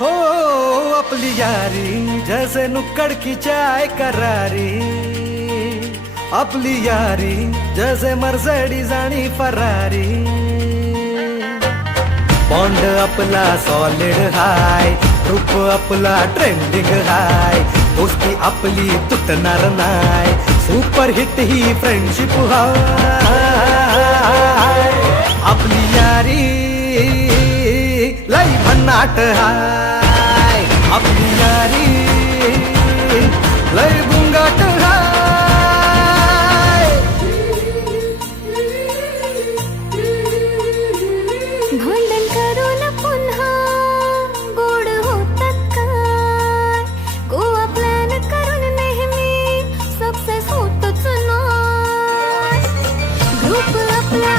हो आपली यारी जसे नुक्कड़ की चाय करारी। आपली यारी जसे मर्सडीज जाणी फरारी। बॉन्ड आपला सॉलिड हाय रूप आपला ट्रेंडिंग हाय दोस्ती आपली तुटणार नाय सुपर हिट ही फ्रेंडशिप हाय आपली यारी लई भन्नाट हाय. आपली यारी लय गुंगाट हाय. भांडण करून पुन्हा गोड होतात काय गोवा प्लॅन करून नेहमी सक्सेस होतच ना ग्रुप आपला